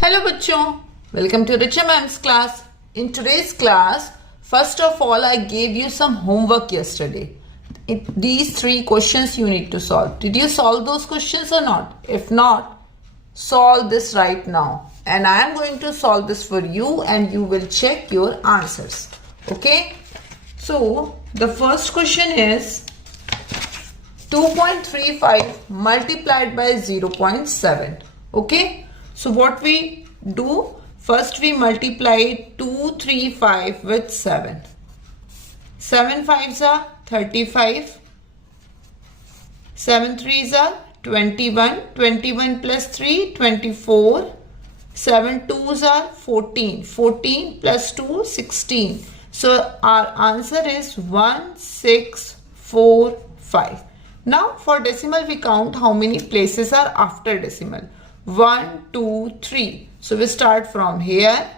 Hello बच्चों, welcome to Richa Ma'am's class. In today's class, first of all I gave you some homework yesterday. These 3 questions you need to solve. Did you solve those questions or not? If not, solve this right now. And I am going to solve this for you and you will check your answers. Okay? So, the first question is 2.35 multiplied by 0.7. Okay? So what we do, first we multiply 235 with 7. 7 5s are 35. 7 3s are 21. 21 plus 3, 24. 7 2s are 14. 14 plus 2, 16. So our answer is 1645. Now for decimal we count how many places are after decimal. 1, 2, 3. So we start from here.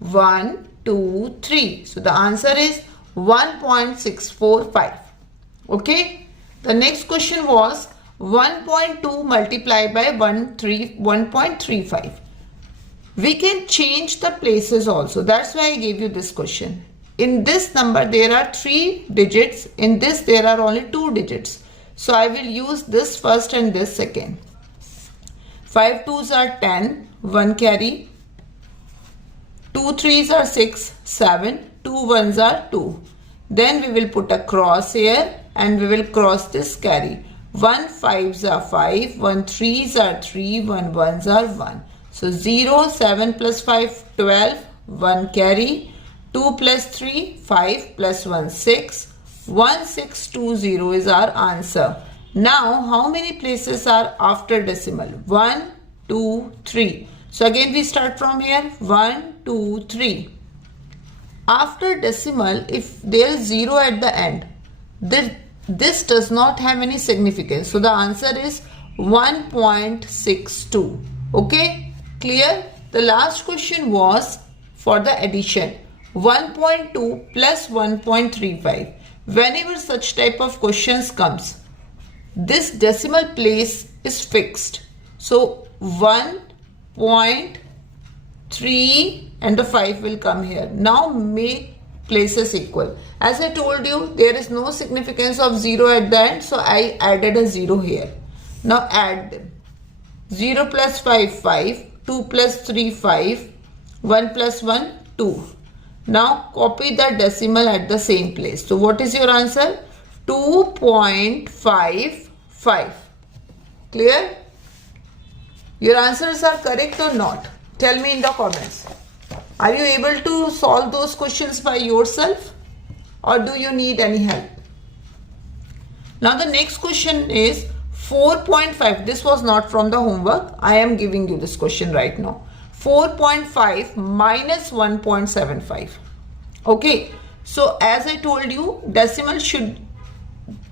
1, 2, 3. So the answer is 1.645. Okay. The next question was 1.2 multiplied by 1.35. We can change the places also. That's why I gave you this question. In this number there are 3 digits. In this there are only 2 digits. So I will use this first and this second. 5 2s are 10, 1 carry. 2 3s are 6, 7. 2 1s are 2. Then we will put a cross here and we will cross this carry. 1 5s are 5, 1 3s are 3, 1 1s are 1. So 0, 7 plus 5, 12, 1 carry. 2 plus 3, 5 plus 1, 6. 1620 is our answer. Now, how many places are after decimal? 1, 2, 3. So again we start from here. 1, 2, 3. After decimal, if there is 0 at the end, this does not have any significance. So the answer is 1.62. Okay, clear? The last question was for the addition. 1.2 plus 1.35. Whenever such type of questions comes, this decimal place is fixed. So 1.3 and the 5 will come here. Now make places equal. As I told you, there is no significance of 0 at the end. So I added a 0 here. Now add them. 0 plus 5, 5. 2 plus 3, 5. 1 plus 1, 2. Now copy the decimal at the same place. So what is your answer? 2.55. Clear? Your answers are correct or not? Tell me in the comments. Are you able to solve those questions by yourself or do you need any help? Now the next question is 4.5. This was not from the homework. I am giving you this question right now. 4.5 minus 1.75. Okay. So as I told you, decimal should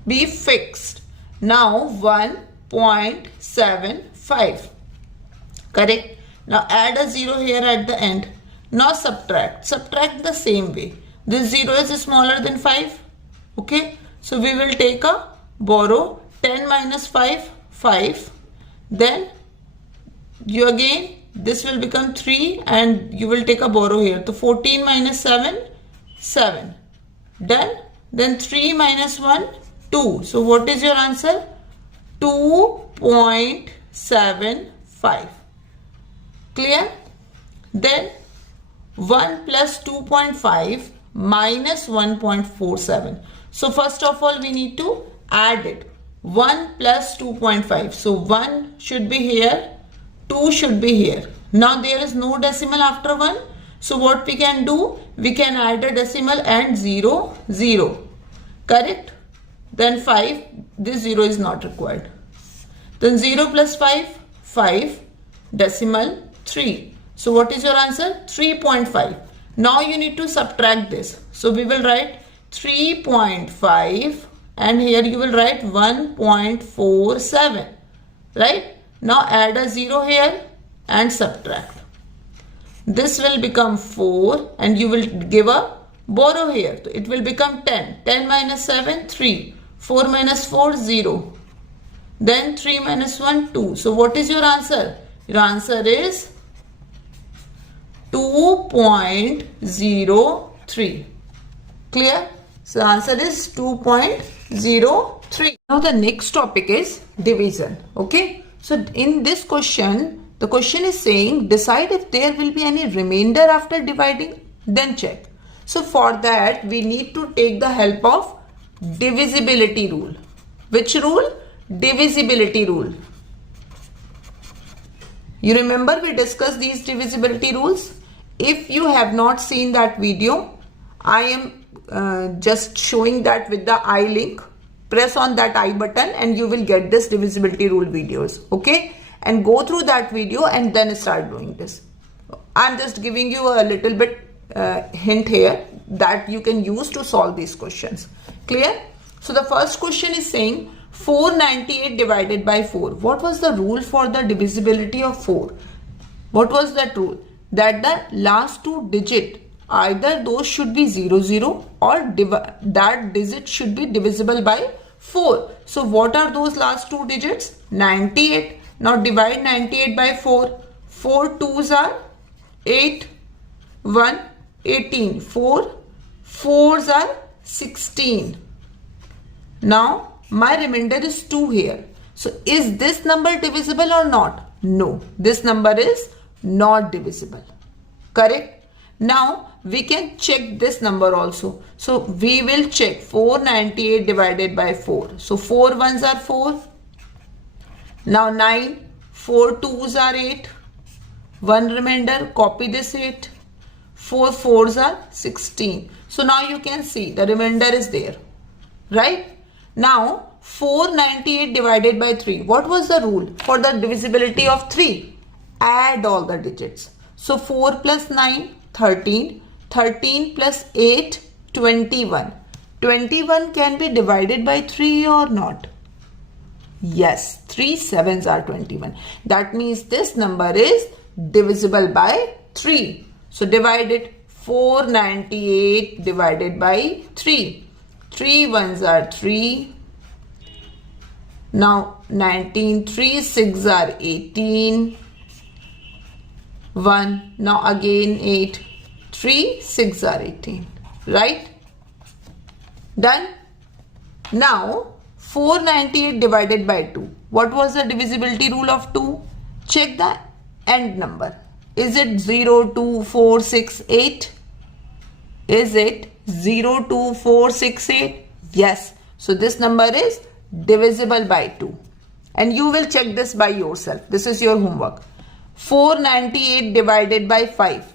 be fixed. Now 1.75. Correct. Now add a 0 here at the end. Now subtract. Subtract the same way. This 0 is smaller than 5. Okay. So we will take a borrow. 10 minus 5, 5. Then you again, this will become 3 and you will take a borrow here. So 14 minus 7, 7. Done. Then 3 minus 1, 2. So what is your answer? 2.75. Clear? Then 1 plus 2.5 minus 1.47. So first of all we need to add it. 1 plus 2.5. So 1 should be here. 2 should be here. Now there is no decimal after 1. So what we can do? We can add a decimal and 0, 0. Correct? Then 5. This 0 is not required. Then 0 plus 5, 5. Decimal 3. So what is your answer? 3.5. Now you need to subtract this. So we will write 3.5 and here you will write 1.47. Right? Now add a 0 here and subtract. This will become 4 and you will give a borrow here. So it will become 10. 10 minus 7, 3. 4 minus 4, 0. Then 3 minus 1, 2. So what is your answer? Your answer is 2.03. Clear? So the answer is 2.03. Now the next topic is division. Okay. So in this question, the question is saying decide if there will be any remainder after dividing, then check. So for that we need to take the help of divisibility rule. Which rule? Divisibility rule. You remember we discussed these divisibility rules? If you have not seen that video, I am just showing that with the I link. Press on that I button and you will get this divisibility rule videos. Okay, and go through that video and then start doing this. I'm just giving you a little bit hint here that you can use to solve these questions. Clear? So the first question is saying 498 divided by 4. What was the rule for the divisibility of 4? What was that rule? That the last two digit, either those should be 00 or that digit should be divisible by 4. So what are those last two digits? 98. Now divide 98 by 4. 4 2s are 8. 1 18. 4 4s are 16. Now my remainder is 2 here. So is this number divisible or not? No, this number is not divisible. Correct? Now we can check this number also. So we will check 498 divided by 4. So 4 1s are 4. Now 9. 4 2s are 8. 1 remainder. Copy this 8. 4 4s are 16. So now you can see the remainder is there. Right? Now 498 divided by 3. What was the rule for the divisibility of 3? Add all the digits. So 4 plus 9, 13. 13 plus 8, 21. 21 can be divided by 3 or not? Yes, 3 7s are 21. That means this number is divisible by 3. So divide it. 498 divided by 3. 3 1s are 3. Now 19. 3 6 are 18. 1. Now again 8. 3 6 are 18. Right? Done? Now 498 divided by 2. What was the divisibility rule of 2? Check the end number. Is it 0 2 4 6 8? Is it 0 2 4 6 8? Yes. So this number is divisible by 2. And you will check this by yourself. This is your homework. 498 divided by 5.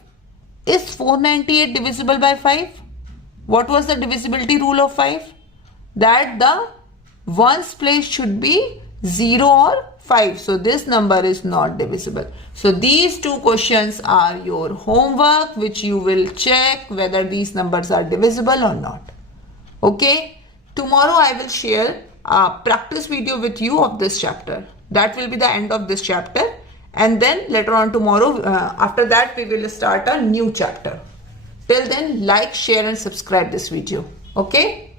Is 498 divisible by 5? What was the divisibility rule of 5? That the ones place should be 0 or 5. So this number is not divisible. So these two questions are your homework, which you will check whether these numbers are divisible or not. Okay. Tomorrow I will share a practice video with you of this chapter. That will be the end of this chapter. And then later on tomorrow, after that we will start a new chapter. Till then, like, share and subscribe this video. Okay.